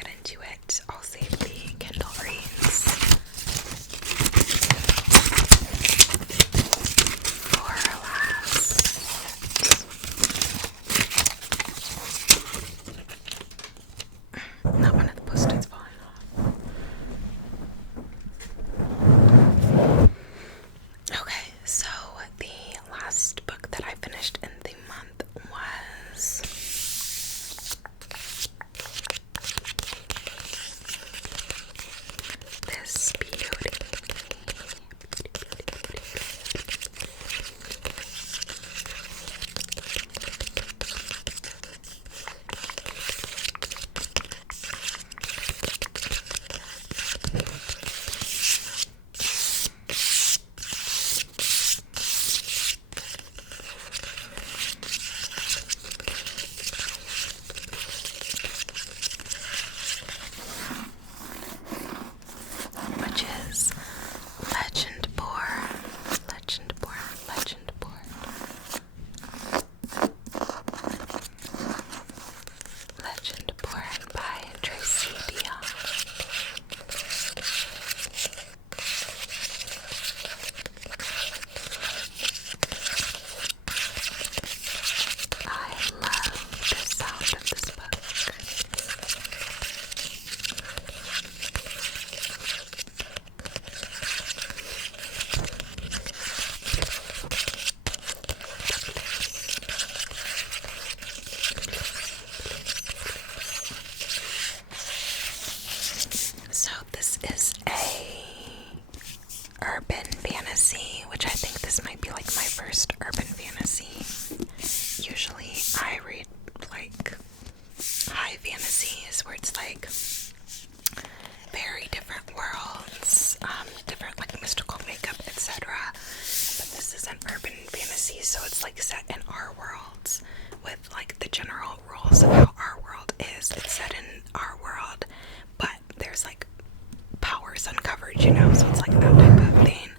get into it, I'll save the Kindle reads for last. Not one of the post-its falling off. Okay, so the last book that I finished in the month was this beauty. Which is Legendborn. Legendborn by Tracy Dion. I love the sound of this book. So this is a urban fantasy, which I think this might be like my first urban fantasy. Usually I read like high fantasies where it's like very different worlds, different like mystical makeup, etc. But this is an urban fantasy, so it's like set in our worlds with like the general rules of how our world is. It's set in our world, but there's like powers uncovered, you know, so it's like that type of thing,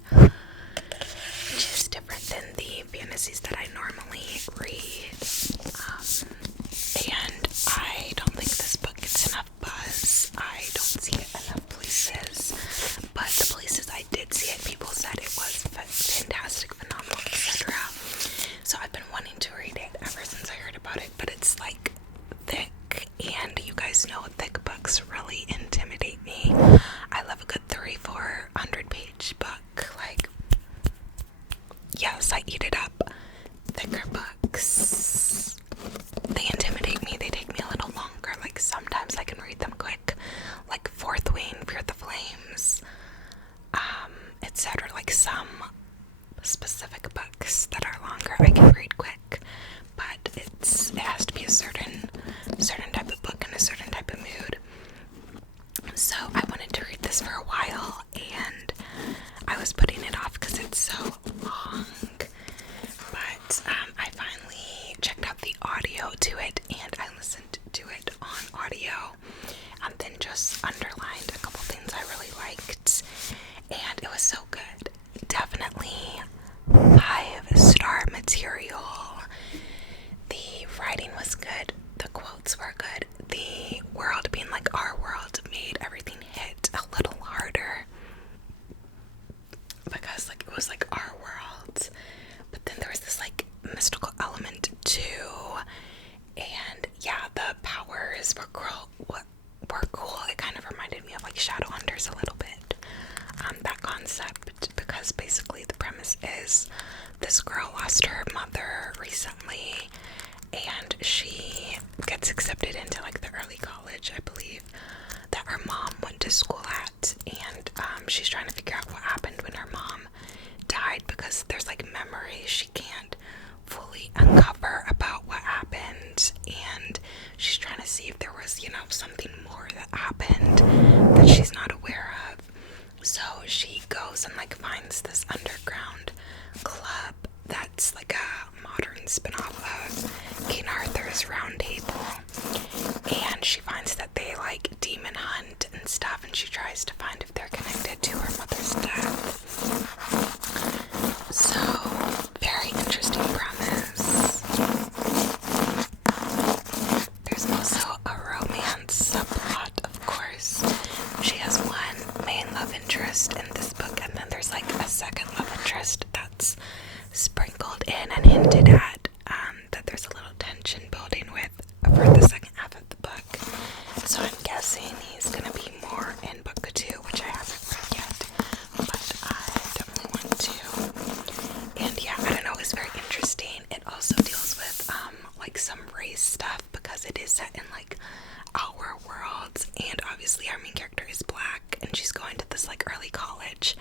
which is different than the fantasies that I normally read. And I don't think this book gets enough buzz. I don't see it enough places, but the places I did see it, people said it was fantastic, phenomenal, etc. So I've been wanting to read it ever since I heard about it, but it's like thick, and you guys know thick books really intimidate me. I love a good 300-400 page book. Like, yes, I eat it up. Thicker books, they intimidate me. They take me a little longer. Like, sometimes I can read them quick, like Fourth Wing, Fear the Flames, etc. Like some specific books that are longer I can read quick, but it has to be a certain type of book and a certain type of mood. So I wanted to read this for a while, and I was putting it off because it's so long. But I finally checked out the audio to it, and I listened to it on audio, and then just underlined a couple things I really liked, and it was so good. Definitely 5-star material. The writing was good. The quotes were good. The world being like our world made everything hit a little harder because like it was like our world, but then there was this like mystical element too, and yeah, the powers were cool. It kind of reminded me of like Shadowhunters a little bit, that concept, because basically the premise is this girl lost her mother recently, and she gets accepted into like the early college, I believe, that her mom went to school at, and she's trying to figure out what happened when her mom died, because there's like memories she can't fully uncover about what happened, and she's trying to see if there was, you know, something more that happened that she's not aware of. So she goes and like finds this underground club that's like a modern spin-off of King Arthur's Round Table, and she finds that they like demon hunt and stuff, and she tries to find if they're connected to her mother's college.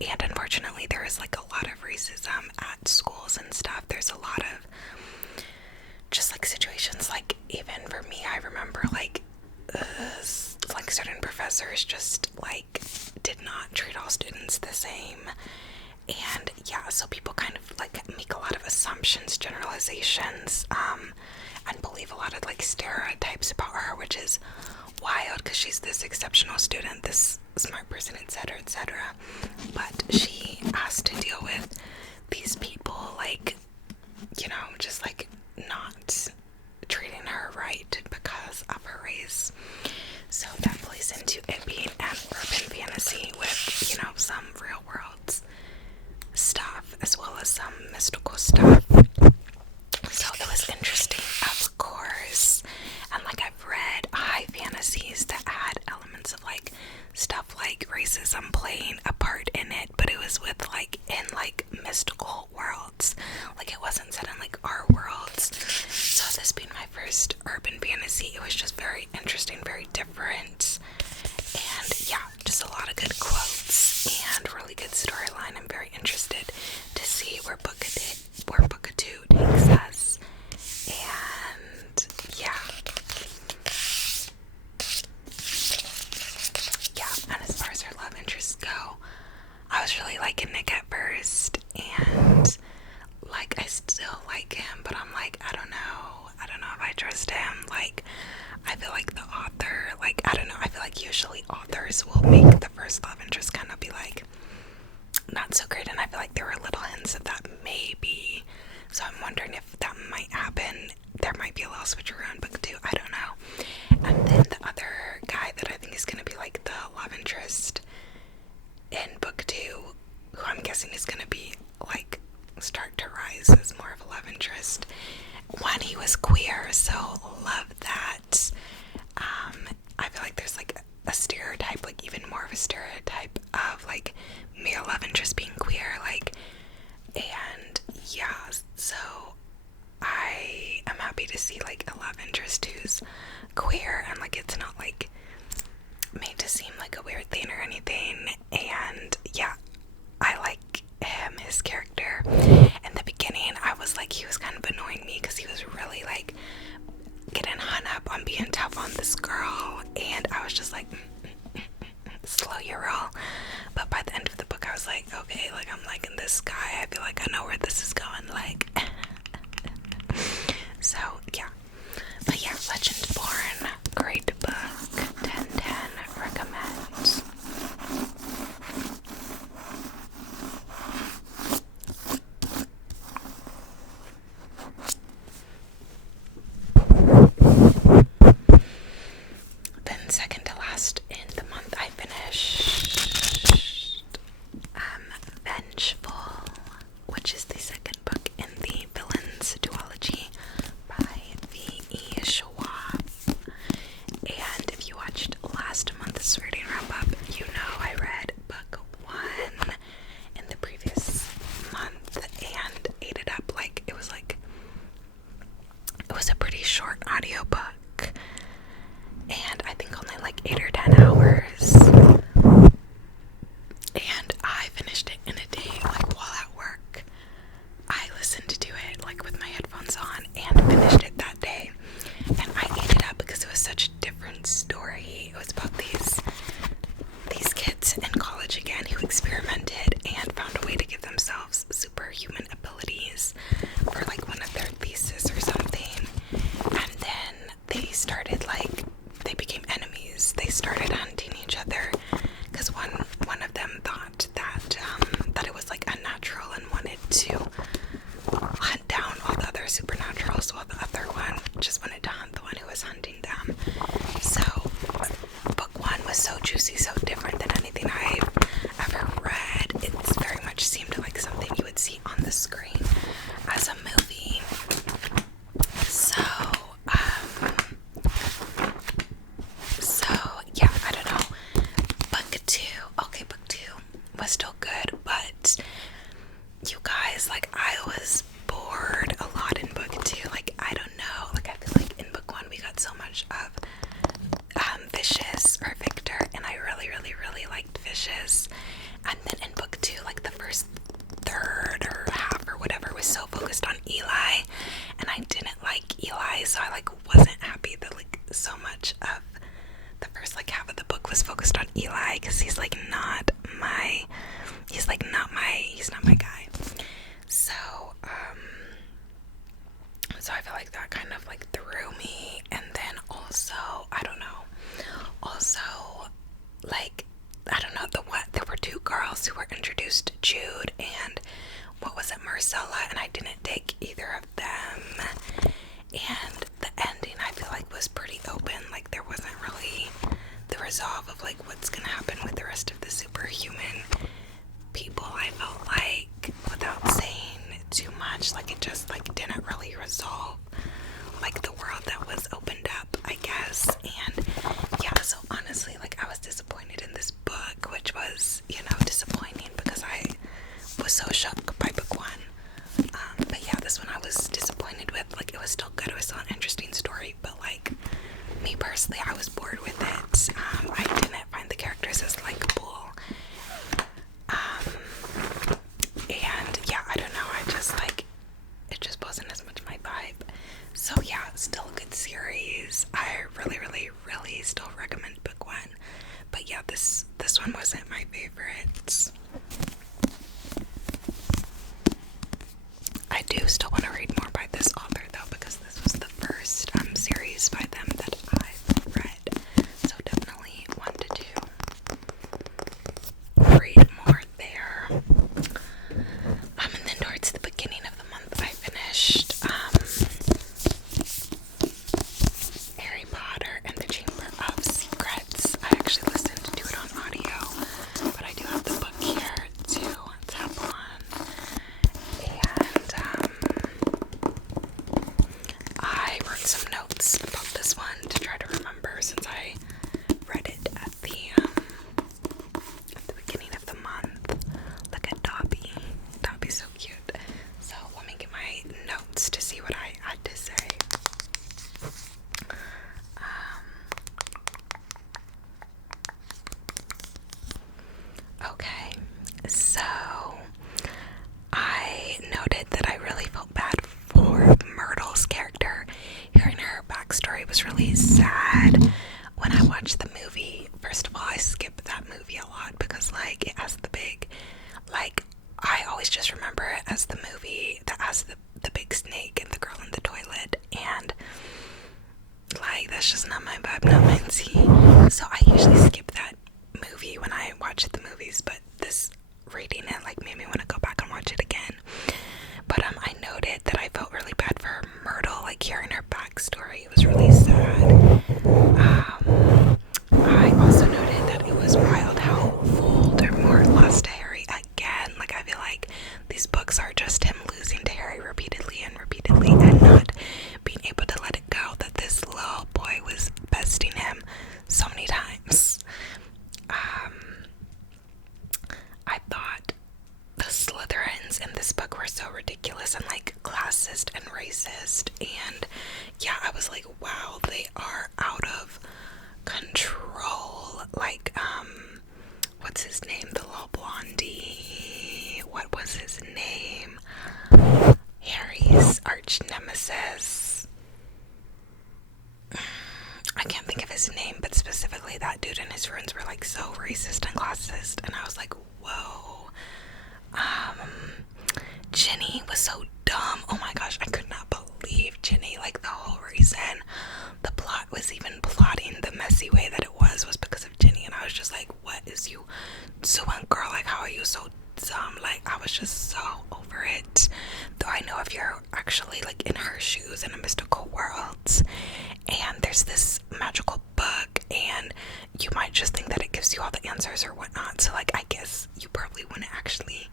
And unfortunately, there is like a lot of racism at schools and stuff. There's a lot of just like situations, like even for me, I remember like certain professors just like did not treat all students the same. And yeah, so people kind of like make a lot of assumptions, generalizations, and believe a lot of like stereotypes about her, which is wild because she's this exceptional student, this smart person, etc., etc. But she has to deal with these people, like, you know, just like not treating her right because of her race. So that plays into it being an urban fantasy with, you know, some real world stuff as well as some mystical stuff. So it was interesting, of course. And like I've read high fantasies that had elements of like stuff like racism playing a part in it, but it was with like in like mystical worlds. Like it wasn't set in like our worlds. So this being my first urban fantasy, it was just very interesting, very different. And yeah, just a lot of good quotes and really good storyline. I'm very interested to see where book 2 takes us. And yeah. Yeah, and as far as her love interests go, I was really liking Nick at first, and like I still like him, but I'm like, I don't know if I trust him. Like I feel like the author, like I don't know, I feel like usually authors will make the first love interest kind of be like not so great, and I feel like there were little hints of that maybe. So I'm wondering if that might happen. There might be a little switcheroo on book 2, I don't know. And then the other guy that I think is going to be like the love interest in book 2, who I'm guessing is going to be like start to rise as more of a love interest. One, he was queer, so love that. I feel like there's like a stereotype, like even more of a stereotype of like male love interest being queer, like, and yeah, so I am happy to see like a love interest who's queer and like it's not like made to seem like a weird thing or anything. And yeah, I like him, his character. In the beginning, I was like, he was kind of annoying me because he was really like getting hung up on being tough on this girl, and I was just like, slow your roll. But by the end of the book, I was like, okay, like I'm liking this guy. I feel like I know where this is going. Like, so yeah. But yeah, Legendborn, great book. 10/10, recommend. Then second to last in the month, I finished Vengeful, which is the second book in the Villains duology by V.E. Schwab. And if you watched last month's reading wrap-up, you know I read book 1 in the previous month and ate it up. Like, it was a pretty short audiobook, and I think only like 8 or 10 hours, and I finished it in a day, like while at work. I listened to it like with my headphones on and finished it that day, and I ate it up because it was such a different story. It was about these kids in college again who experimented and found a way to give themselves superhuman abilities for like one of their thesis or something, and then they became enemies. They started hunting each other because one of them thought that it was like unnatural and wanted to hunt down all the other supernaturals, while the other one just wanted to hunt the one who was hunting them. So book 1 was so juicy, so different than anything I've ever read. It's very much seemed like something you would see on the screen as a movie. So yeah, I don't know. Book 2 was still good, but you guys, like, I was bored a lot in book 2. Like, I don't know, like, I feel like in book 1 we got so much of Vicious or Victor, and I really liked Vicious, was focused on Eli because he's like not my guy. So so I feel like that kind of like threw me. And then also, I don't know, like, I don't know, there were two girls who were introduced, Jude and what was it, Marcella, and I didn't take either of them. And the ending, I feel like, was pretty open. Like, there wasn't really the resolve of like what's gonna happen with the rest of the superhuman people. I felt like, without saying too much, like it just like didn't really resolve like the world that was opened up, I guess. And yeah, so honestly, like, I was disappointed in this book, which was, you know, disappointing because I was so shocked by book one. But yeah, this one I was disappointed with. Like, it was still good, it was still an interesting story, but like, me personally, I was bored with it. I didn't find the characters as likable. And yeah, I don't know, I just like, it just wasn't as much my vibe. So yeah, still a good series. I really, really, really still recommend book one. But yeah, this one wasn't my favorite. I do still want to read more by this author though, because this was the first series by them that I've read. So definitely want to read more there. And then towards the beginning of the month, I finished Harry Potter and the Chamber of Secrets. I actually listened to it on audio, but I do have the book here to tap on. And I wrote some notes about this one to try to remember, since I read it at the beginning of the month. Look at Dobby. Dobby's so cute. So let me get my notes to see what I had to say. Okay, so I noted that I really felt bad for Myrtle's character. Hearing her backstory was really sad. When I watched the movie, first of all, I skipped that movie a lot because, like, it has the big, like, I always just remember it as the movie that has the big snake and the girl in the toilet, and like, that's just not my vibe, not my tea. So I usually skip that movie when I watch the movies, but this reading it like made me want to go back and watch it again. But I noted that I felt really bad for Myrtle, like hearing her backstory. It was really sad. I also noted that it was wild how Voldemort lost to Harry again. Like, I feel like these books are just him losing to Harry repeatedly and repeatedly, and not being able to let it go that this little boy was besting him so many times. I thought the Slytherins in this book were so ridiculous and like classist and racist, and yeah, I was like, wow, they are out of control. Like, what's his name, the little blondie, what was his name, Harry's arch nemesis, I can't think of his name, but specifically that dude and his friends were like so racist and classist, and I was like, whoa. Ginny was so dumb. Oh my gosh, I could not believe Ginny. Like, the whole reason the plot was even plotting the messy way that it was because of Ginny, and I was just like, what is you doing, girl? Like, how are you so dumb? Like, I was just so over it. Though I know if you're actually like in her shoes in a mystical world, and there's this magical book, and you might just think that it gives you all the answers or whatnot, so like, I guess you probably wouldn't actually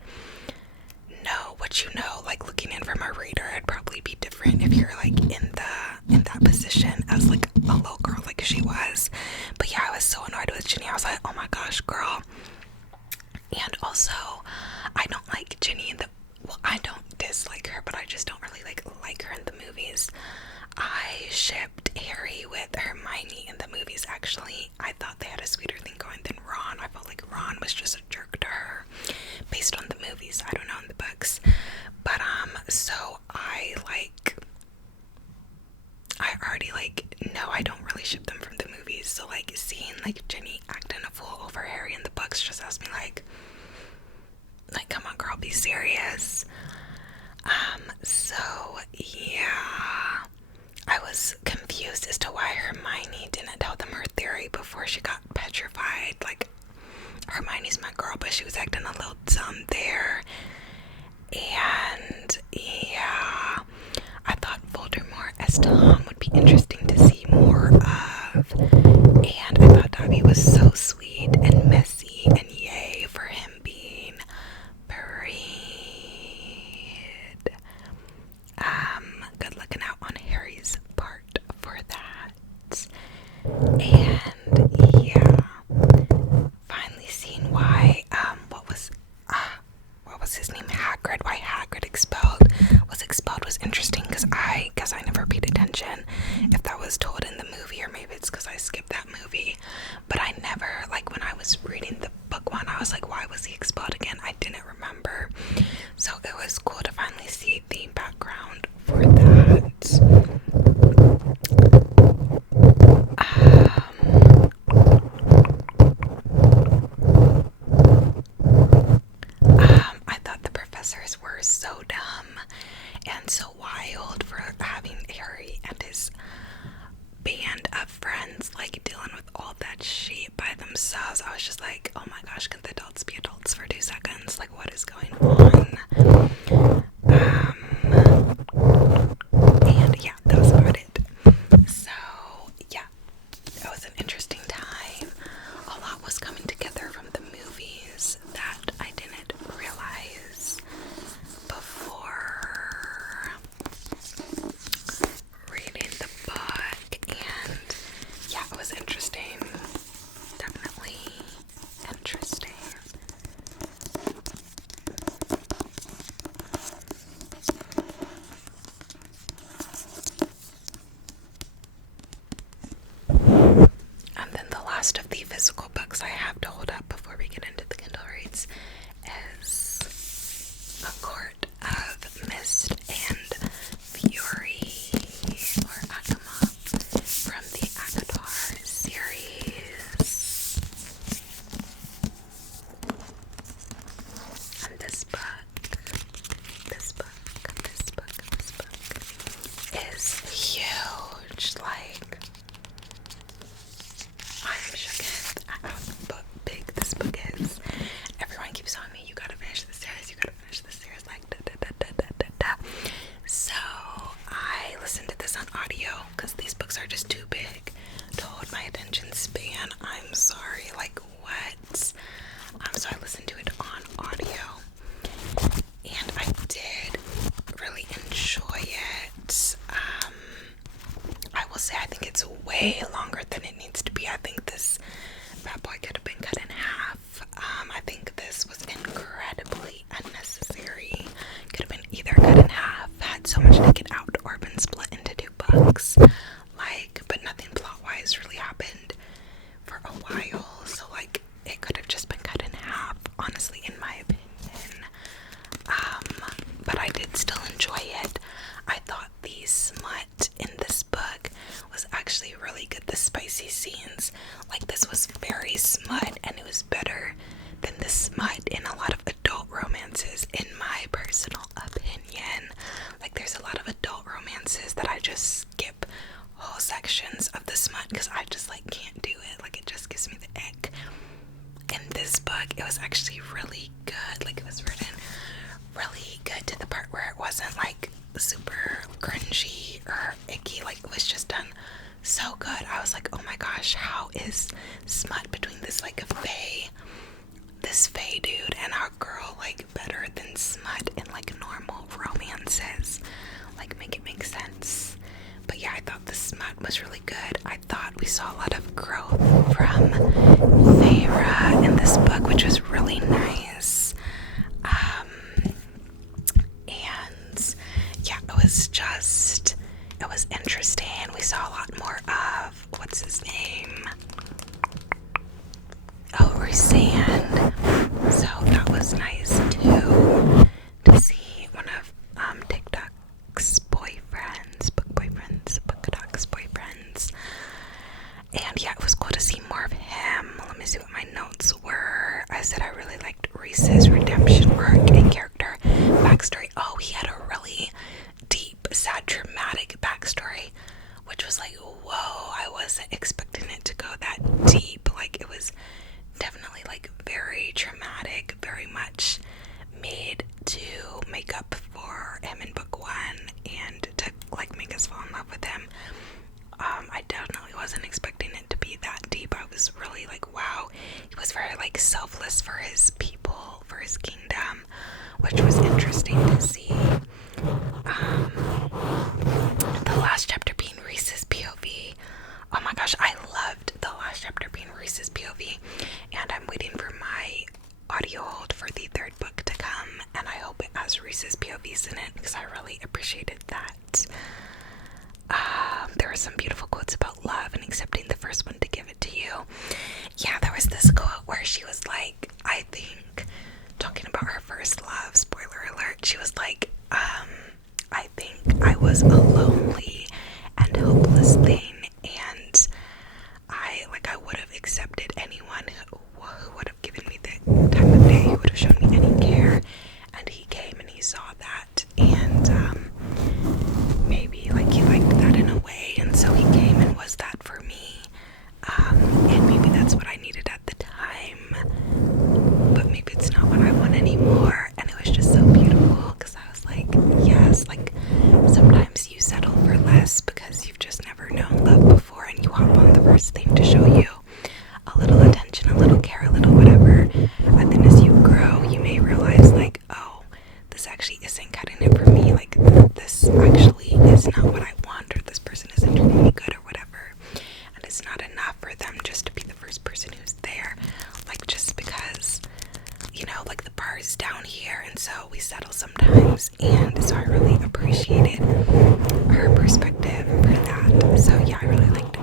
know what you know. Like, looking in from a reader, it'd probably be different if you're like in that position as like a little girl like she was. But yeah, I was so annoyed with Ginny. I was like, oh my gosh, girl. And also, I don't like Ginny I don't dislike her, but I just don't really like her in the movies. I shipped Harry with Hermione in the movies, actually. I thought they had a sweeter thing going than Ron. I felt like Ron was just a jerk to her based on the movies. I don't know in the books. But so I already know I don't really ship them from the movies. So like, seeing like Ginny acting a fool over Harry in the books just has me like come on girl, be serious. So yeah, I was confused as to why Hermione didn't tell them her theory before she got petrified. Like, Hermione's my girl, but she was acting a little dumb there. And yeah, I thought Voldemort as Tom would be interesting to see more of. And I thought Dobby was so sweet and messy, and yay for him being buried. Good looking out on Harry's part for that. And yeah, finally seeing why what was his name, Hagrid, why Hagrid was interesting, because I guess I never paid attention if that was told in the movie, or maybe it's because I skipped that movie, but I never, like, when I was reading the book one, I was like, why was he expelled again? I didn't remember, so it was cool to finally see the background for that. I thought the professors were so dumb and so wild for having Harry and his band of friends like dealing with all that shit by themselves. I was just like, oh my gosh, can the adults be adults for 2 seconds? Like, what is going on? And yeah, that was about it. So yeah, it was an interesting time. A lot was coming together from the movies that I didn't realize before reading the book, and yeah, it was interesting. Definitely interesting. And then the last of the physical books I have to hold up before we get into the Kindle reads is A Court of Mist and Fury, or Acomaf, from the Akatar series. And this book is huge. Like, I'm shook at how big this book is. Everyone keeps telling me, you gotta finish the series, like da. So I listened to this on audio because these books are just too big to hold my attention span. I'm sorry, like what? So I listened to it on audio, and I did really enjoy it. I will say I think it's way longer than it needs to be. I think this bad boy could have been cut in half. I think this was incredibly unnecessary. Could have been either cut in half, had so much to get out, or been split into 2 books. Like, but nothing plot-wise really happened for a while. So like, it could have just been cut in half, honestly, in my opinion. But I did still enjoy it. I thought the smut in this book was actually really good. The spicy scenes, like, this was very smut, and it was better than the smut in a lot of adult romances, in my personal opinion. Like, there's a lot of adult romances that I just skip whole sections of the smut because I just like can't do it. Like, it just gives me the ick. In this book, it was actually really good. Like, it was written really good to the part where it wasn't like super cringy or icky. Like, it was just done so good. I was like, oh my gosh, how is smut between this like this fae dude and our girl like better than smut in like normal romances? Like, make it make sense. But yeah, I thought the smut was really good. I thought we saw a lot of growth from Feyre in this book, which was really nice. And yeah, it was interesting. We saw a lot more of, what's his name? Oh, Rhysand. So that was nice too, to see one of TikTok's bookdocs boyfriends. And yeah, it was cool to see more of him. Reese's redemption arc and character backstory. Oh, he had a really deep, sad, dramatic backstory, which was like, whoa, I wasn't expecting it to go that deep. Like, it was definitely like very traumatic, very much made to make up for him in book 1 and to like make us fall in love with him. I definitely wasn't expecting it to be that deep. I was really like, wow, he was very like selfless for his people, for his kingdom, which was interesting to see. The last chapter being Reese's POV. Oh my gosh, I loved the last chapter being Reese's POV, and I'm waiting for my audio hold for the 3rd book to come, and I hope it has Reese's POVs in it because I really appreciated that. There were some beautiful quotes about love and accepting the first one to give it to you. Yeah, there was this quote where she was like, I think, talking about her first love, spoiler alert, she was like, I think I was a lonely and hopeless thing, and I would have accepted anyone who would have given me the time of day, who would have shown me any care, and he came and he saw that, and maybe like he liked that in a way, and so he came and was that for me, and maybe that's what I needed at the time, but maybe it's not what I want anymore. And it was just so beautiful because I was like, yes, like sometimes you settle for less because you've just never known love before, and you hop on the first thing to show you a little attention, a little care, a little whatever, and then as you grow you may realize like, oh, this actually isn't cutting it for me, like this actually is not what I want, or this person isn't treating me good or whatever, and it's not enough for them just to be the first person who's there, like just because, you know, like the bar is down here, and so we settle sometimes, and so I really appreciated her perspective for that. So yeah, I really liked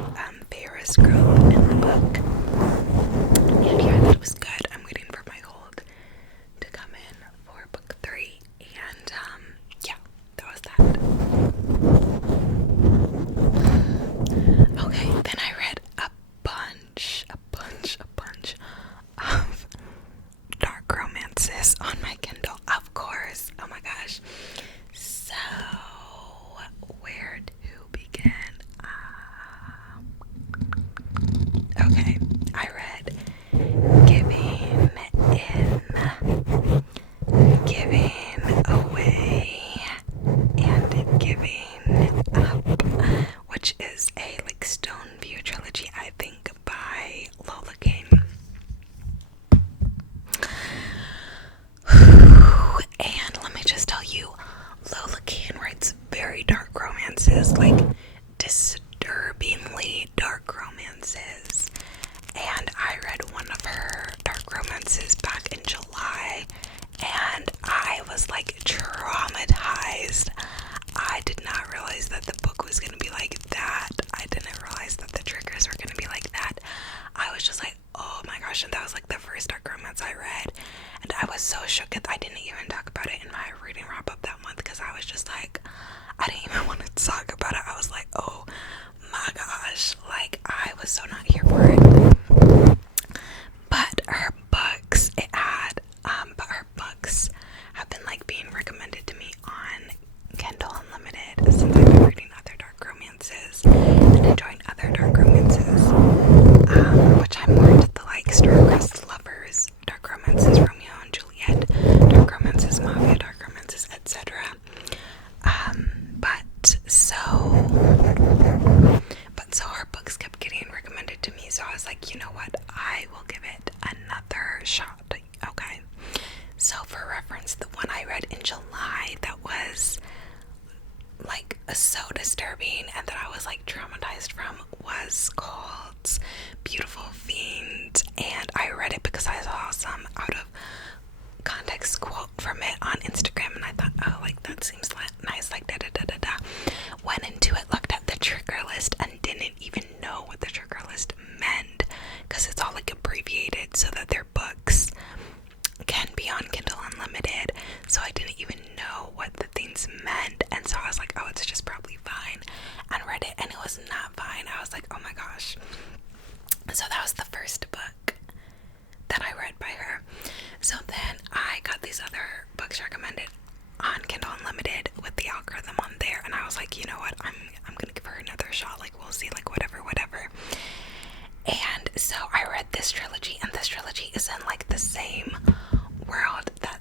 Feyre's growth in the book, and yeah, I thought it was good. I'm waiting for my hold to come in for book 3, and yeah, that was that. Okay, then I read a bunch of dark romances on my Kindle, of course. Oh my gosh. So, where to begin? Okay, I read Giving In, Giving Away, and Giving Up, which is a like Stoneview trilogy, I think, by Lola. And let me just tell you, Lola Kane writes very dark romances, like disturbingly dark romances. And I read one of her dark romances back in July, and I was like traumatized. I did not realize that the book was going to be like that. I didn't realize that the triggers were going to be like that. I was just like, oh my gosh, and that was like the first dark romance I read. And I was so shook that I didn't even talk about it in my reading wrap-up that month, because I was just like, I didn't even want to talk about it. I was like, oh my gosh, like I was so not here for it. But her books, have been like being recommended to me on Kindle Unlimited since I've been reading other dark romances and enjoying other dark romances, which I'm more into the like star-crossed lovers, dark romances, Romeo and Juliet, dark romances, mafia, dark romances, etc. But so her books kept getting recommended to me, so I was like, you know what, I will give it another shot. Okay, so for reference, the one I read in July that was like so disturbing and that I was like traumatized from was called Beautiful Fiend, and I read it because I saw some out of context quote from it on Instagram, and I thought, oh, like that seems nice, like da da da da da. Went into it, looked at the trigger list, and didn't even know what the trigger list meant, because it's all like abbreviated so that their books can be on Kindle Unlimited, so I didn't even know what the things meant, and so I was like, oh, it's just probably fine, and read it, and it was not fine. I was like, oh my gosh. So that was the first book that I read by her. So then is in like the same world that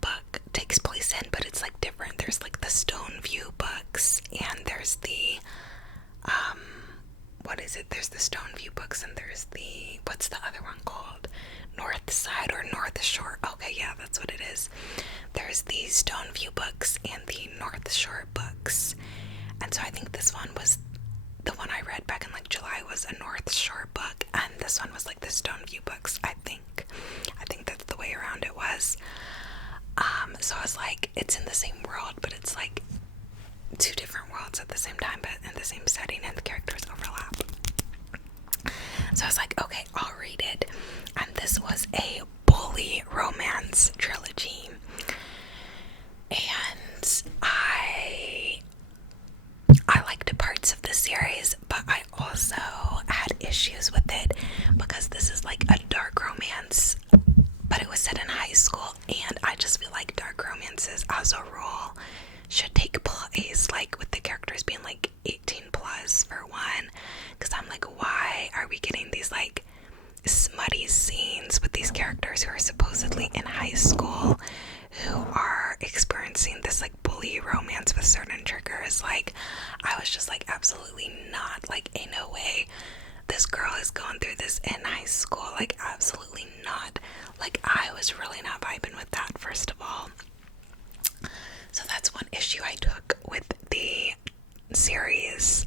book takes place in, but it's like different. There's like the Stoneview books, and there's the what is it? There's the Stoneview books, and there's the, what's the other one called? North Side or Northshore. Okay, yeah, that's what it is. There's the Stoneview books and the Northshore books. And so I think this one was, the one I read back in like July was a Northshore book, and this one was like the Stoneview books, I think. I think that's the way around it was. So I was like, it's in the same world, but it's like two different worlds at the same time, but in the same setting, and the characters overlap. So I was like, okay, I'll read it. And this was a bully romance trilogy. And I liked parts of the series, but I also had issues with it because this is like a dark romance, but it was set in high school, and I just feel like dark romances as a rule should take place like with the characters being like 18 plus for one, because I'm like, why are we getting these like smutty scenes with these characters who are supposedly in high school, who are experiencing this like bully romance with certain triggers? Like, I was just like, absolutely not. Like, ain't no way this girl is going through this in high school. Like, absolutely not. Like, I was really not vibing with that, first of all. So that's one issue I took with the series.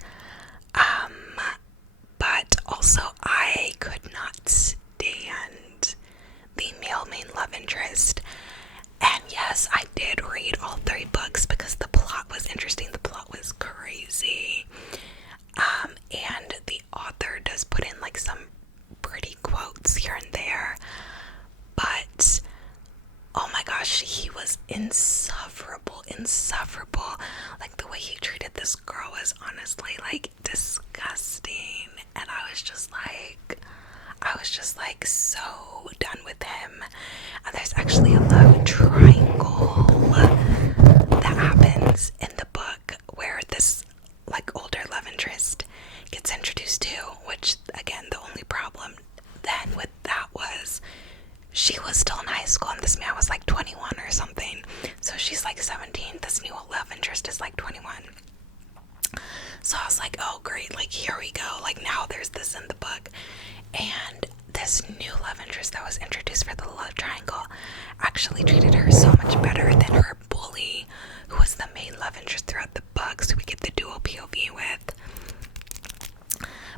But also I could not stand the male main love interest. And yes, I did read all 3 books because the plot was interesting. The plot was crazy. And the author does put in like some pretty quotes here and there. But oh my gosh, he was insufferable. Like, the way he treated this girl was honestly like disgusting. And I was just like so done with him. And there's actually a love triangle that happens in the book where this like older love interest gets introduced to, which again, the only problem then with that was she was still in high school and this man was like 21 or something. So she's like 17. This new love interest is like 21. So I was like, oh great, like here we go. Like now there's this in the book. And this new love interest that was introduced for the love triangle actually treated her so much better than her bully, who was the main love interest throughout the book. So we get the dual POV with.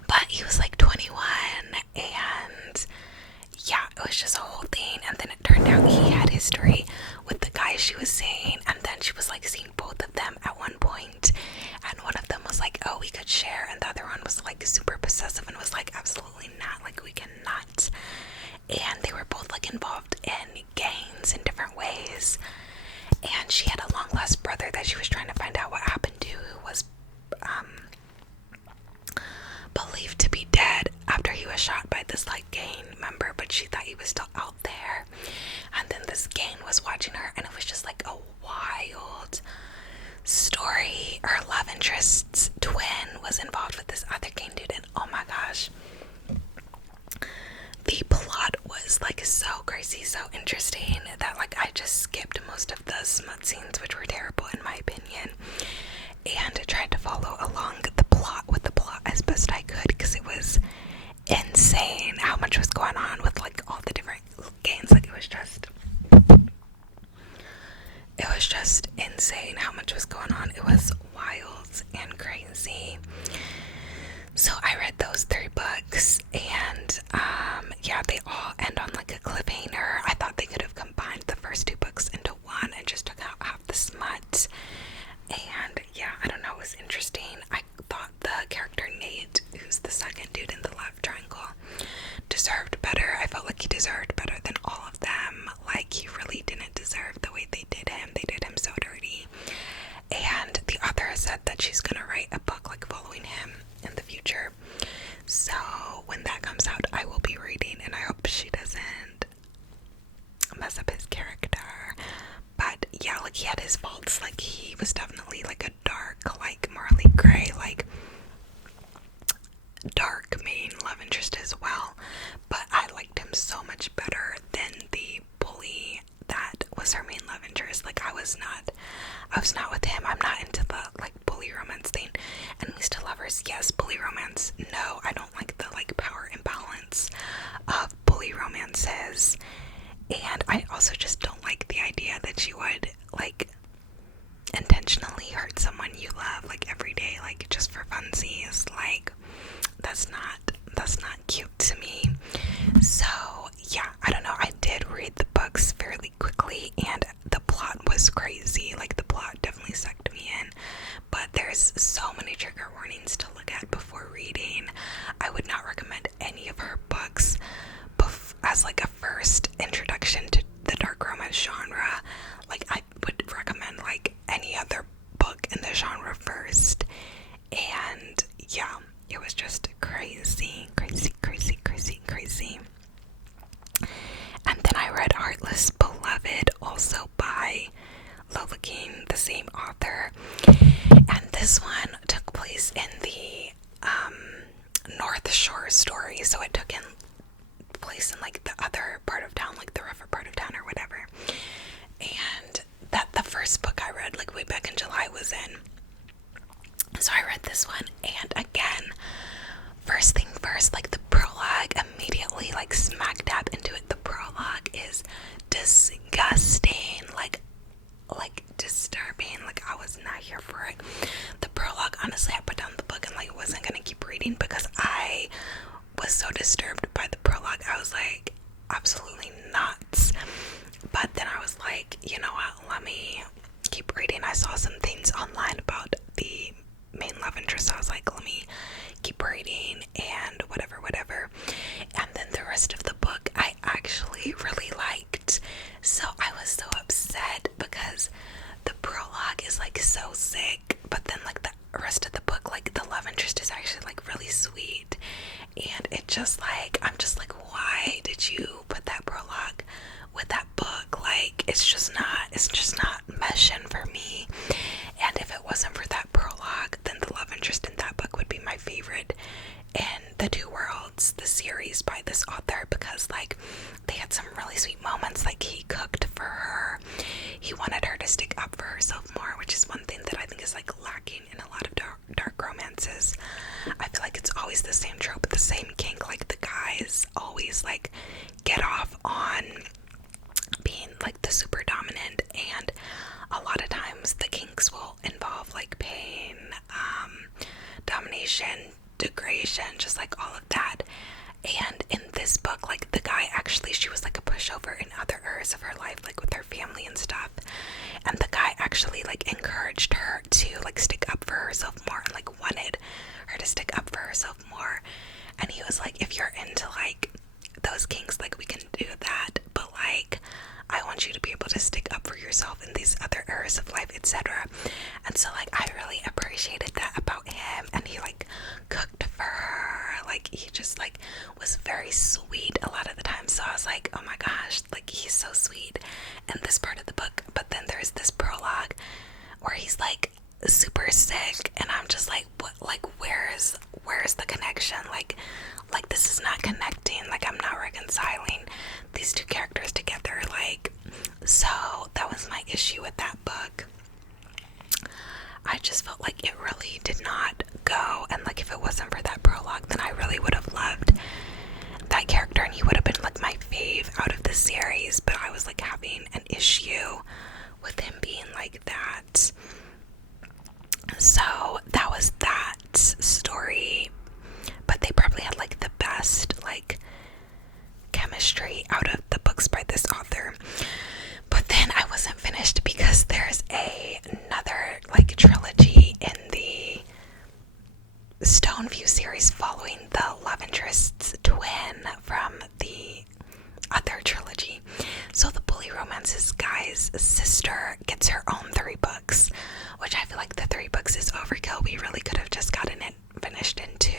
But he was like 21, and yeah, it was just a whole thing. And then it turned out he had history with the guy she was seeing, and then she was like seeing both of them at one point, and one of them was like, oh, we could share, and the other one was like super possessive and was like, absolutely not, like we cannot. And they were both like involved in gangs in different ways, and she had a long lost brother that she was trying to find out what happened to, who was believed to be dead after he was shot by this like gang member, but she thought he was still out there. And then this gang was watching her, and it was just like a wild story. Her love interest's twin was involved with this other gang dude, and oh my gosh, the plot was like so crazy, so interesting that like I just skipped most of the smut scenes, which were terrible in my opinion, and tried to follow along the plot with the plot as best I could, because it was insane how much was going on with like all the different games. Like it was just insane how much was going on. It was wild and crazy. So I read those 3 books, and yeah, they all end on like a cliffhanger. I thought they could have combined the first 2 books into one and just took out half the smut. And yeah, I don't know, it was interesting. I thought the character Nate, who's the second dude in the love triangle, deserved better. I felt like he deserved better than all of them. Like, he really didn't deserve the way they did him. They did him so dirty. And the author said that she's gonna write a book like following him in the future. So when that comes out, I will be reading, and I hope she doesn't is. And I also just don't like the idea that she would, like, intentionally hurt someone you love, like, every day, like, just for funsies. Like, that's not cute to me. So yeah, I don't know, I did read the books fairly quickly, and the plot was crazy. Like, the plot definitely sucked me in, but there's so many trigger warnings to look at before reading. I would not recommend any of her books as like a first introduction to the dark romance genre. Like, I would recommend like any other book in the genre first. And yeah, it was just crazy. And then I read Heartless Beloved, also by Lola, the same author. And this one took place in the Northshore story, so it took in place in like the other part of town, like the rougher part of town or whatever. And that the first book I read like way back in July was in. So I read this one, and again, first thing first, like the prologue, immediately like smack dab into it. The prologue is disgusting, like disturbing. Like, I was not here for it. The prologue, honestly, I put down the book and like wasn't gonna keep reading because I was so disturbed by the prologue. I was like, absolutely nuts. But then I was like, you know what, let me keep reading. I saw some things online about the main love interest. I was like, let me keep reading and whatever. And then the rest of the book I actually really liked. So I was so upset because the prologue is like so sick, but then like the rest of the book, like the love interest is actually like really sweet. And it just like, I'm just like, why did you put that prologue with that book? Like, it's just not meshing for me. And if it wasn't for that prologue, then the love interest in that book would be my favorite in the Two Worlds, the series by this author, because like they had some really sweet moments. Like, he cooked for her, he wanted her to stick up for herself more, which is one thing that I think is like lacking in a lot of dark romances. I feel like it's always the same trope, the same kink. Like, the guys always like get off on being like the super dominant, and a lot of times the kinks will involve like pain, domination, degradation, just like all of that. And in this book, like, the guy actually, she was like a pushover in other areas of her life, like with her family and stuff, and the guy actually like encouraged her to like stick up for herself more, and like wanted her to stick up for herself more. And he was like, if you're into like those kinks, like, we can do that, but like, I want you to be able to stick up for yourself in these other areas of life, etc. And so like, I really appreciated that about him. And he like cooked for her, like, he just like was very sweet a lot of the time. So I was like, oh my gosh, like, he's so sweet in this part of the book. But then there's this prologue where he's like super sick, and I'm just like, what, like, where's the connection? Like this is not connecting. Like, I'm not reconciling these two characters together. Like, so that was my issue with that book. I just felt like it really did not go, and like, if it wasn't for that prologue, then I really would have loved that character, and he would have been like my fave out of the series. But I was like having an issue with him being like that. So that was that story. But they probably had like the best like chemistry out of the books by this author. But then I wasn't finished because there's another like trilogy in the Stoneview series following the love interest's twin from the other trilogy. So the Bully Romances guy's sister gets her own 3 books, which I feel like the 3 books is overkill. We really could have just gotten it finished in 2,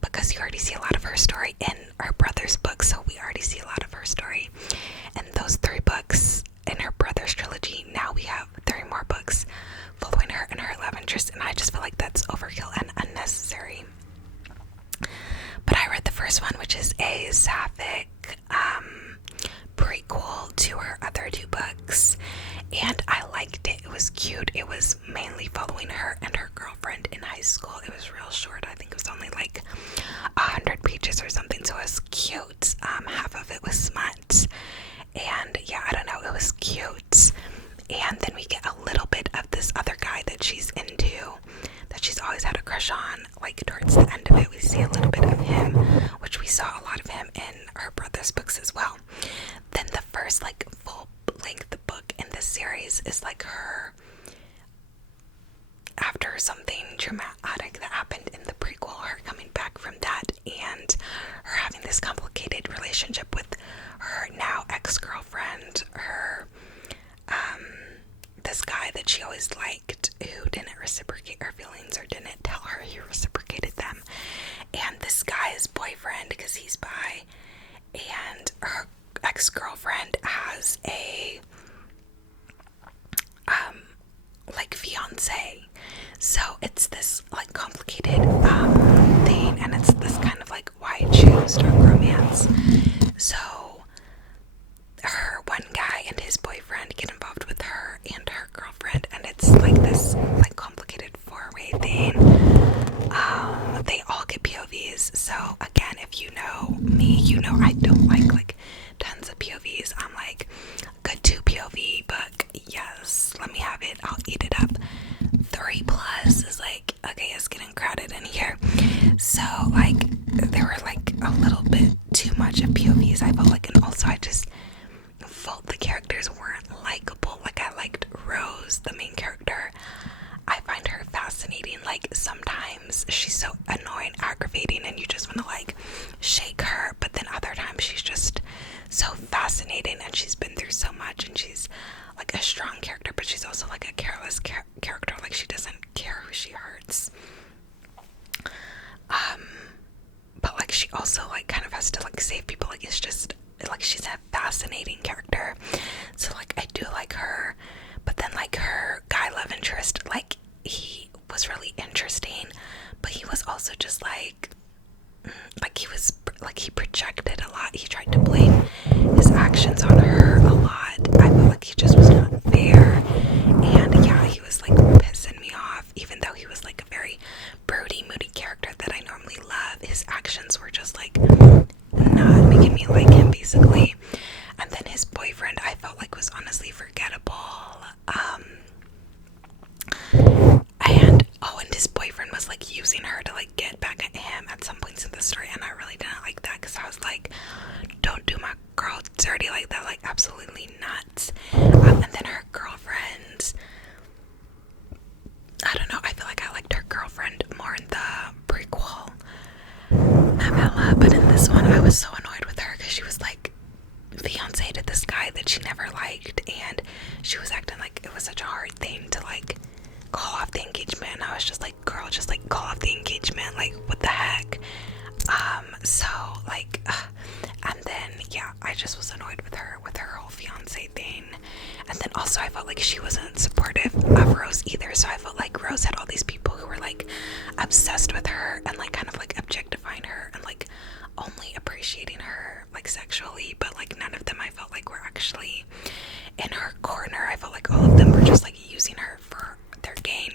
because you already see a lot of her story in her brother's book. So we already see a lot of her story in those 3 books in her brother's trilogy. Now we have 3 more books following her and her love interest, and I just feel like that's overkill and unnecessary. But I read the first one, which is a sapphic prequel to her other 2 books, and I liked it. It was cute. It was mainly following her and her girlfriend in high school. It was real short. I think it was only like 100 pages or something, so it was cute. Half of it was smut. as well. Then the first like full length book in this series is like her after something traumatic that happened in the prequel, her coming back from that and her having this complicated relationship with her now ex-girlfriend, her this guy that she always liked who didn't reciprocate her feelings or didn't tell her he reciprocated them, and this guy's boyfriend, because he's bi, and her ex-girlfriend has a like fiance. So it's this like complicated thing, and it's this kind of like why choose dark romance. So her one guy and his boyfriend get involved with her and her girlfriend, and it's like this like complicated four-way thing. They all get POVs. So again, if you know me, you know I don't like tons of POVs. I'm like, good 2 POV book, yes, let me have it, I'll eat it up. 3+ is like, okay, it's getting crowded in here. So like there were like a little bit too much of POVs, I felt like, and also I just felt the characters weren't likable. Like I liked Rose, the main character. I find her fascinating. Like sometimes she's so annoying, aggravating, and you just want to like shake her, but then other times she's just so fascinating, and she's been through so much, and she's like a strong character, but she's also like a careless character. Like she doesn't care who she hurts, but like she also like kind of has to like save people. Like it's just like she's a fascinating character. So like I do like her, but then like her guy love interest, like he was really interesting, but he was also just like he was like he projected a lot. He tried to blame his actions on her a lot. I felt like he just was not fair, and yeah, he was like pissing me off. Even though he was like a very broody, moody character that I normally love, his actions were just like not making me like him, basically. And then his boyfriend, I felt like was honestly forgettable. And his boyfriend was like using her to like get back at him at some points in the story, and I really didn't like that, because I was like, don't do my girl dirty like that, like absolutely nuts. And then her girlfriend, I don't know, I feel like I liked her girlfriend more in the prequel novella, but in this one I was so annoyed with her because she was like fiance to this guy that she never liked, and she was acting like it was such a hard thing to like call off the engagement. I was just like, girl, just like call off the engagement, like what the heck. So like and then yeah, I just was annoyed with her whole fiance thing. And then also I felt like she wasn't supportive of Rose either. So I felt like Rose had all these people who were like obsessed with her and like kind of like objectifying her and like only appreciating her like sexually, but like none of them I felt like were actually in her corner. I felt like all of them were just like using her for their gain.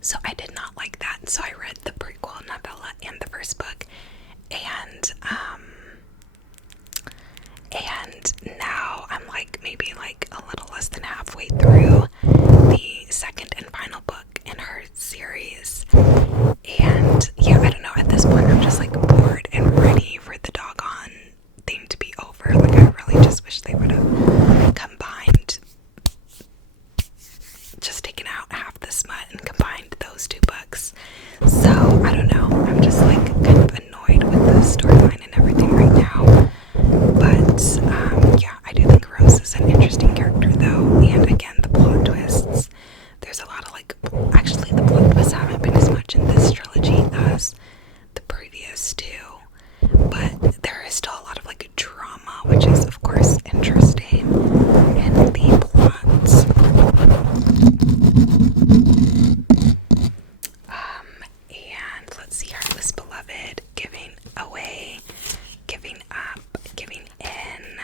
So I did not like that. So I read the prequel novella and the first book, and now I'm like maybe like a little less than halfway through the second and final book in her series. And yeah, I don't know, at this point I'm just like bored and ready for the doggone thing to be over. Like I really just wish they would have combined, just taken out half the smut and combined those 2 books. So I don't know, I'm just like kind of annoyed with the storyline and everything right now. But yeah, I do think Rose is an interesting character though, and again, the plot twists, there's a lot of like, actually the plot twists haven't been as much in this trilogy as the previous 2, but there is still a lot of like drama, which is of course interesting in the plots. And let's see, Heartless Beloved, Giving Away, Giving Up, Giving In.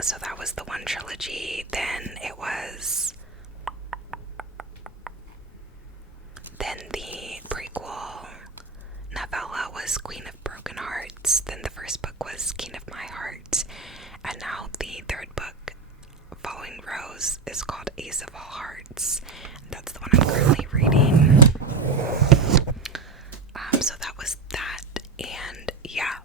So that was the one trilogy. Then it was the prequel novella was Queen of Broken Hearts. Then the first book was King of My Heart. And now the third book following Rose is called Ace of All Hearts. That's the one I'm currently reading. So that was that. And yeah,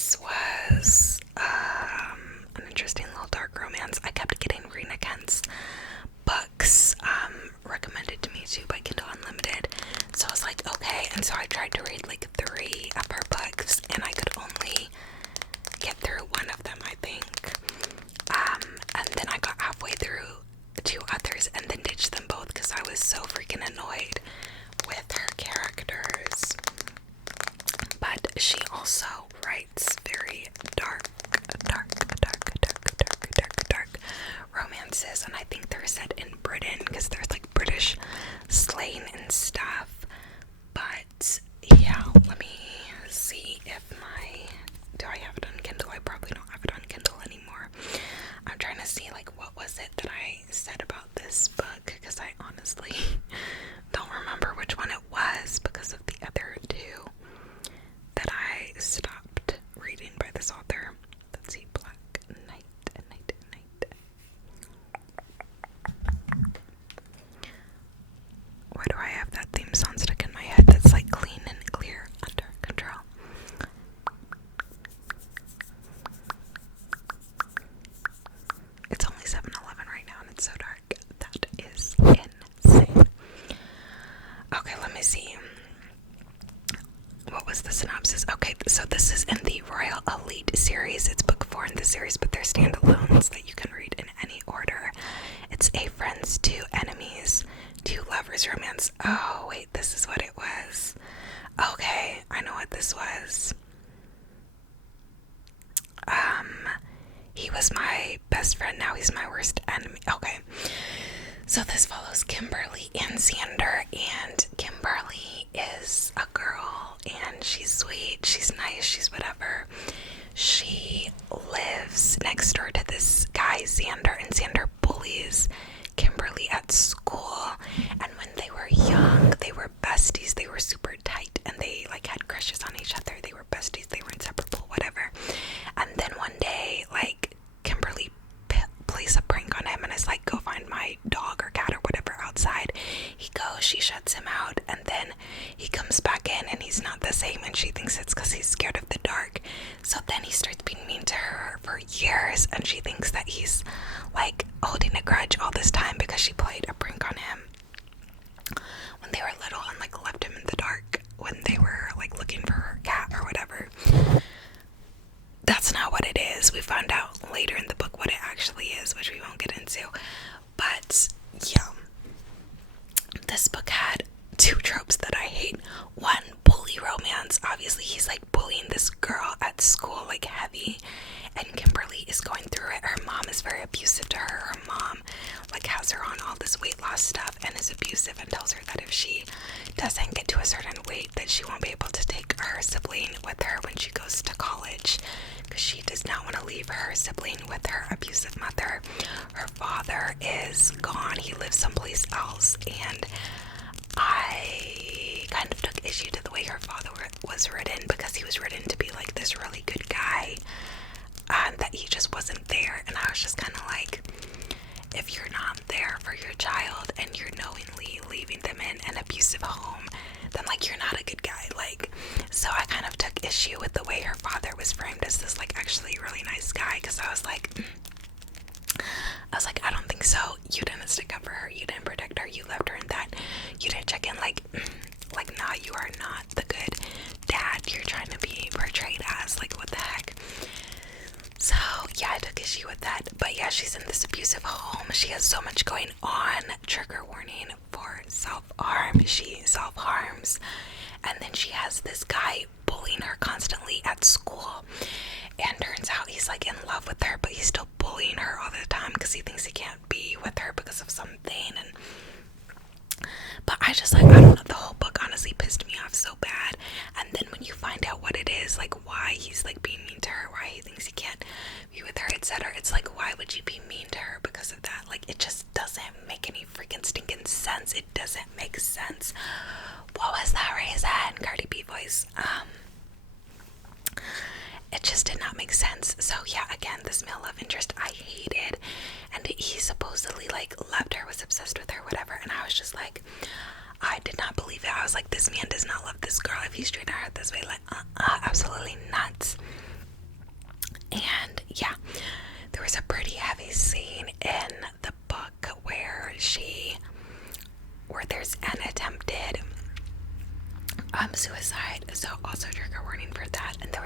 this was an interesting little dark romance. I kept getting Rina Kent's books recommended to me too by Kindle Unlimited. So I was like, okay. And so I tried to read like 3 of her books, and I could only get through one of them, I think. And then I got halfway through 2 others and then ditched them both because I was so freaking annoyed with her characters. But she also writes very dark romances, and I think they're set in Britain because there's like British slang and stuff. But yeah, let me see if do I have it on Kindle? I probably don't have it on Kindle anymore. I'm trying to see like what was it that I said about this book, because I honestly don't remember which one it was because of the other 2 that I stopped reading by this author. Let's see, Black Night. Why do I have that theme song stuck in my head that's like clean and clear, under control? It's only 7:11 right now and it's so dark. That is insane. Okay, let me see. What was the synopsis? Okay, so this is in the Royal Elite series. It's book 4 in the series, but they're standalones that you can read in any order. It's a friends to enemies to lovers romance. Oh, wait, this is what it was. Okay, I know what this was. He was my best friend, now he's my worst enemy. Okay, so this follows Kimberly and Xander, and Kimberly is a girl, and she's sweet, she's nice, she's whatever. She lives next door to this guy, Xander, and Xander bullies Kimberly at school. And when they were young, they were besties, they were super tight, and they like had crushes on each other. They were besties, they were inseparable, whatever. And then one day, like, Kimberly plays a prank on him and is like, go find my dog or cat or whatever outside. He goes, she shuts him out, and then he comes back in and he's not the same, and she thinks it's because he's scared of the dark. So then he starts being mean to her for years, and she thinks that he's like holding a grudge all this time because she played a prank on him when they were little and like left him in the dark when they were like looking for her cat or whatever. That's not what it is. We found out later in the book what it actually is, which we won't get into. But yeah, this book had 2 tropes that I hate. One, bully romance. Obviously he's like bullying this girl at school like heavy, and Kimberly is going through it. Her mom is very abusive to her. Her mom like has her on all this weight loss stuff and is abusive and tells her that if she doesn't get to a certain weight that she won't be able to take her sibling with her when she goes to college, because she does not want to leave her sibling with her abusive mother. Her father is gone. He lives someplace else, and I kind of took issue to the way her father was written, because he was written to be like this really good guy, and that he just wasn't there. And I was just kind of like, if you're not there for your child and you're knowingly leaving them in an abusive home, then like you're not a good guy. Like, so I kind of took issue with the way her father was framed as this like actually really nice guy, because I was like, I don't think so. You didn't stick up for her, you didn't protect her, you left her in that, you didn't check in. Like nah, you are not the good dad you're trying to be portrayed as. Like, what the heck? So yeah, I took issue with that. But yeah, she's in this abusive home. She has so much going on. Trigger warning for self-harm. She self-harms. And then she has this guy bullying her constantly at school. And turns out he's like in love with her, but he's still bullying her all the time because he thinks he can't be with her because of something. But I just like, I don't know, the whole book honestly pissed me off so bad. And then when you find out what it is, like why he's like being mean to her, why he thinks he can't be with her, etc., it's like, why would you be mean to her because of that? Like, it just doesn't make any freaking stinking sense. It doesn't make sense. What was that reason? Cardi B voice. It just did not make sense. So yeah, again, this male love interest I hated, and he supposedly like loved her, was obsessed with her, whatever, and I was just like, I did not believe it. I was like, this man does not love this girl if he's treating her this way. Like, absolutely nuts.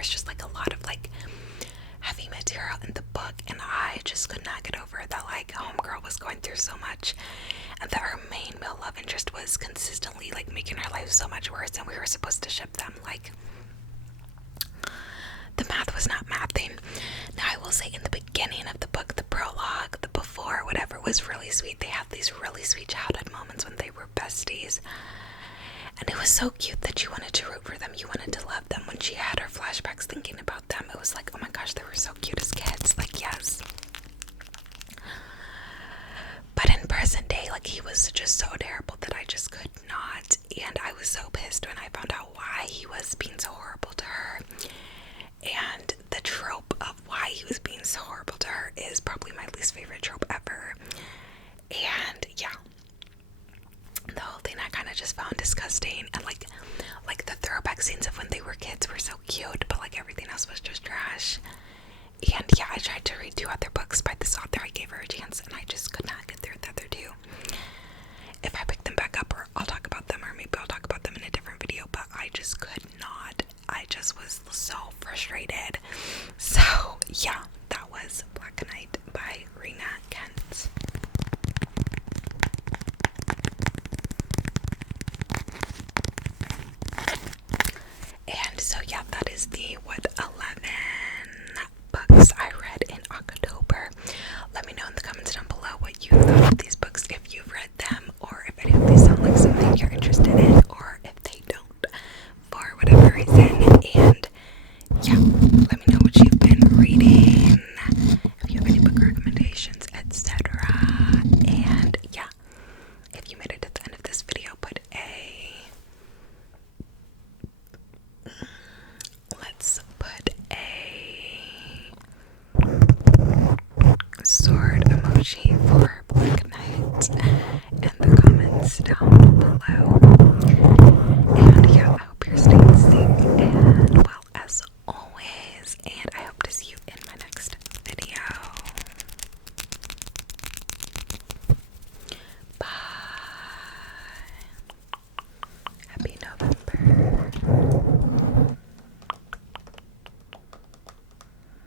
was just like a lot of like heavy material in the book, and I just could not get over that like homegirl was going through so much, and that her main male love interest was consistently like making her life so much worse, and we were supposed to ship them. Like, the math was not mathing. Now I will say, in the beginning of the book, the prologue, the before, whatever, was really sweet. They had these really sweet childhood moments when they were besties, and it was so cute that you wanted to root for them, you wanted to love them. When she had her flashbacks thinking about them, it was like, oh my gosh, they were so cute as kids. Like, yes. But in present day, like, he was just so terrible that I just could not, and I was so pissed when I found out why he was being so horrible to her. And the trope of why he was being so horrible to her is probably my least favorite trope ever. And yeah, the whole thing I kind of just found disgusting. And like the throwback scenes of when they were kids were so cute, but like everything else was just trash.